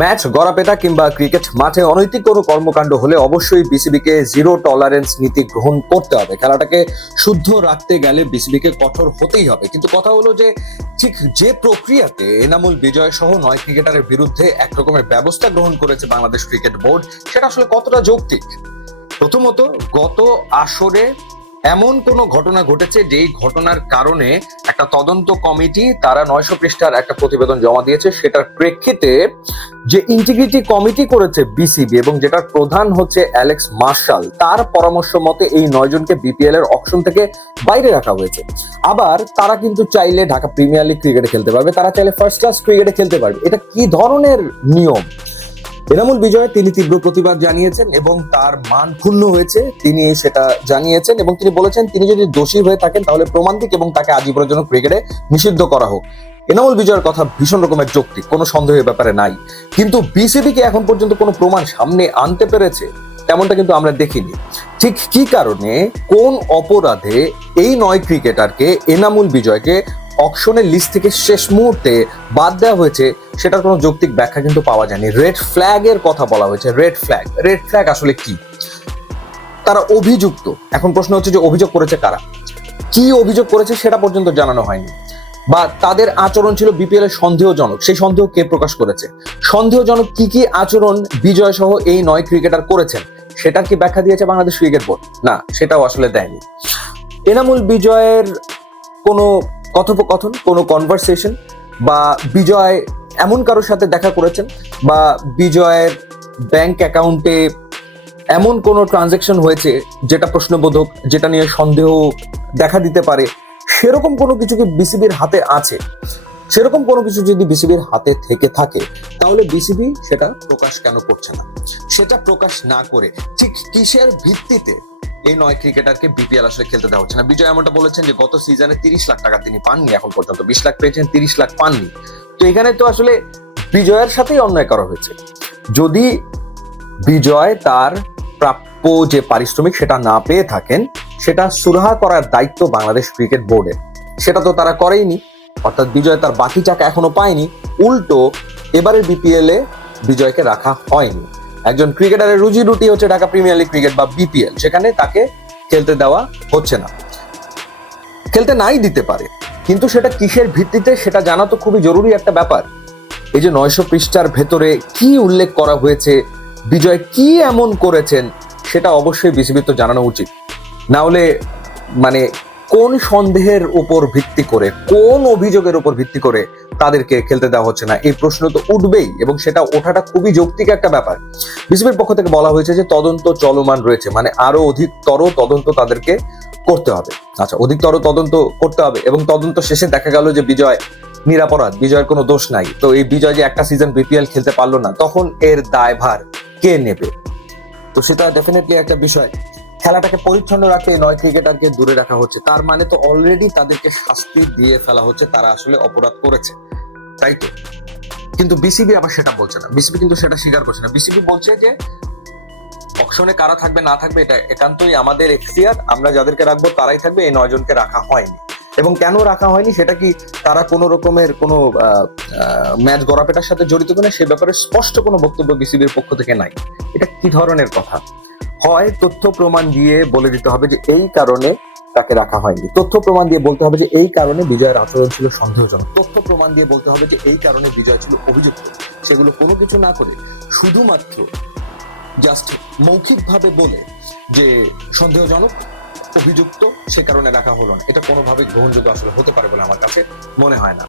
Match গড়াপেটা কিংবা cricket মাঠে অনৈতিক কোনো কর্মকাণ্ড হলে অবশ্যই বিসিবিকে জিরো টলারেন্স নীতি গ্রহণ করতে হবে। খেলাটাকে শুদ্ধ রাখতে গেলে বিসিবিকে কঠোর হতেই হবে। কিন্তু কথা হলো যে ঠিক যে প্রক্রিয়াতে এনামুল বিজয় সহ 9 ক্রিকেটারের বিরুদ্ধে একরকমের ব্যবস্থা গ্রহণ করেছে বাংলাদেশ ক্রিকেট বোর্ড, সেটা আসলে কতটা যৌক্তিক? প্রথমত, গত আসরে এমন কোন ঘটনা ঘটেছে যেই ঘটনার কারণে একটা তদন্ত কমিটি তারা 900 পৃষ্ঠার একটা প্রতিবেদন জমা দিয়েছে। সেটার প্রেক্ষিতে যে ইন্টিগ্রিটি কমিটি করেছে বিসিবি এবং যেটার প্রধান হচ্ছে অ্যালেক্স মার্শাল, তার পরামর্শ মতে এই 9 জনকে বিপিএল এর অকশন থেকে বাইরে রাখা হয়েছে। আবার তারা কিন্তু চাইলে ঢাকা প্রিমিয়ার লিগ ক্রিকেটে খেলতে পারবে, তারা চাইলে ফার্স্ট ক্লাস ক্রিকেটে খেলতে পারবে। এটা কি ধরনের নিয়ম? এনামুল বিজয় তিনি তীব্র প্রতিবাদ জানিয়েছেন এবং তার মান ক্ষুণ্ণ হয়েছে, তিনি সেটা জানিয়েছেন এবং তিনি বলেছেন তিনি যদি দোষী হয়ে থাকেন তাহলে প্রমাণ দিক এবং তাকে আজীবনের জন্য ক্রিকেটে নিষিদ্ধ করা হোক। এনামুল বিজয়ের কথা ভীষণ রকমের যৌক্তিক, কোনো সন্দেহের ব্যাপারে নাই। কিন্তু বিসিবিকে এখন পর্যন্ত কোনো প্রমাণ সামনে আনতে পেরেছে তেমনটা কিন্তু আমরা দেখিনি। ঠিক কি কারণে, কোন অপরাধে এই 9 ক্রিকেটারকে এনামুল বিজয়কে অকশনের লিস্ট থেকে শেষ মুহূর্তে বাদ দেওয়া হয়েছে সেটার কোনো যৌক্তিক ব্যাখ্যা কিন্তু পাওয়া যায়নি। রেড ফ্ল্যাগ এর কথা বলা হয়েছে। রেড ফ্ল্যাগ আসলে কি? তারা অভিযুক্ত। এখন প্রশ্ন হচ্ছে যে অভিযোগ করেছে কারা, কি অভিযোগ করেছে সেটা পর্যন্ত জানানো হয়নি। বা তাদের আচরণ ছিল বিপিএল এর সন্দেহজনক, সেই সন্দেহ কে প্রকাশ করেছে? সন্দেহজনক কি আচরণ বিজয় সহ এই 9 ক্রিকেটার করেছেন সেটার কি ব্যাখ্যা দিয়েছে বাংলাদেশ ক্রিকেট বোর্ড? না, সেটাও আসলে দেয়নি। এনামুল বিজয়ের কোনো কথোপকথন, কোনো কনভারসেশন বা বিজয় এমন কারোর সাথে দেখা করেছেন বা বিজয়ের ব্যাংক অ্যাকাউন্টে এমন কোনো ট্রানজাকশন হয়েছে যেটা প্রশ্নবোধক, যেটা নিয়ে সন্দেহ দেখা দিতে পারে, সেরকম কোনো কিছু কি বিসিবির হাতে আছে? সেরকম কোনো কিছু যদি বিসিবির হাতে থেকে থাকে তাহলে বিসিবি সেটা প্রকাশ কেন করছে না? সেটা প্রকাশ না করে ঠিক কিসের ভিত্তিতে এই 9 ক্রিকেটারকে বিপিএল আসলে খেলতে দেওয়া হচ্ছে না? বিজয় এমনটা বলেছেন যে গত সিজনে 30 লাখ টাকা তিনি পাননি, এখন পর্যন্ত 20 লাখ পেয়েছেন, 30 লাখ পাননি। তো এখানে তো আসলে বিজয়ের সাথেই অন্যায় করা হয়েছে। যদি বিজয় তার প্রাপ্য যে পারিশ্রমিক সেটা না পেয়ে থাকেন, সেটা সুরাহা করার দায়িত্ব বাংলাদেশ ক্রিকেট বোর্ডের। সেটা তো তারা করেইনি, অর্থাৎ বিজয় তার বাকি টাকা এখনো পায়নি। উল্টো এবারের বিপিএল এ বিজয়কে রাখা হয়নি। একজন ক্রিকেটারের রুজি রুটি হচ্ছে ঢাকা প্রিমিয়ার লিগ ক্রিকেট বা বিপিএল, সেখানে তাকে খেলতে দেওয়া হচ্ছে না। খেলতে নাই দিতে পারে, কিন্তু সেটা কিসের ভিত্তিতে সেটা জানা তো খুবই জরুরি একটা ব্যাপার। এই যে 900 পৃষ্ঠার ভেতরে কি উল্লেখ করা হয়েছে, বিজয় কি এমন করেছেন, সেটা অবশ্যই বিসিবি তো জানানো উচিত। না হলে মানে কোন সন্দেহের উপর ভিত্তি করে, কোন অভিযোগের উপর ভিত্তি করে তাদেরকে খেলতে দেওয়া হচ্ছে না, এই প্রশ্ন তো উঠবেই এবং সেটা ওঠাটা খুবই যৌক্তিক একটা ব্যাপার। বিসিবির পক্ষ থেকে বলা হয়েছে যে তদন্ত চলমান রয়েছে, মানে আরো অধিকতর তদন্ত তাদেরকে করতে হবে। আচ্ছা, অধিকতর তদন্ত করতে হবে এবং তদন্ত শেষে দেখা গেল যে বিজয় নিরাপরাধ, বিজয়ের কোনো দোষ নাই। তো এই বিজয় যে একটা সিজন বিপিএল খেলতে পারলো না, তখন এর দায়ভার কে নেবে? তো সেটা ডেফিনেটলি একটা বিষয়। খেলাটাকে পরিচ্ছন্ন রাখতে 9 ক্রিকেটারকে দূরে রাখা হচ্ছে, তার মানে তো অলরেডি তাদেরকে শাস্তি দিয়ে ফেলা হচ্ছে, তারা আসলে অপরাধ করেছে, তাই তো? কিন্তু বিসিবি আবার সেটা বলছে না, বিসিবি কিন্তু সেটা স্বীকার করছে না। বিসিবি বলছে যে অকশনে কারা থাকবে না থাকবে এটা একান্তই আমাদের এখতিয়ার, আমরা যাদেরকে রাখবো তারাই থাকবে, এই 9 জনকে রাখা হয়নি। এবং কেন রাখা হয়নি সেটা কি তারা কোনো রকমের কোনো ম্যাচ গড়াপেটার সাথে জড়িত কিনা সে ব্যাপারে স্পষ্ট কোনো বক্তব্য বিসিবির পক্ষ থেকে নাই। এটা কি ধরনের কথা? হয় তথ্য প্রমাণ দিয়ে বলে দিতে হবে যে এই কারণে তাকে রাখা হয়নি, তথ্য প্রমাণ দিয়ে বলতে হবে যে এই কারণে বিজয়ের আচরণ ছিল সন্দেহজনক, তথ্য প্রমাণ দিয়ে বলতে হবে যে এই কারণে বিজয় ছিল অভিযুক্ত। সেগুলো কোনো কিছু না করে শুধুমাত্র জাস্ট মৌখিকভাবে বলে যে সন্দেহজনক, অভিযুক্ত, সে কারণে রাখা হলো না, এটা কোনোভাবে গ্রহণযোগ্য আসলে হতে পারে বলে আমার কাছে মনে হয় না।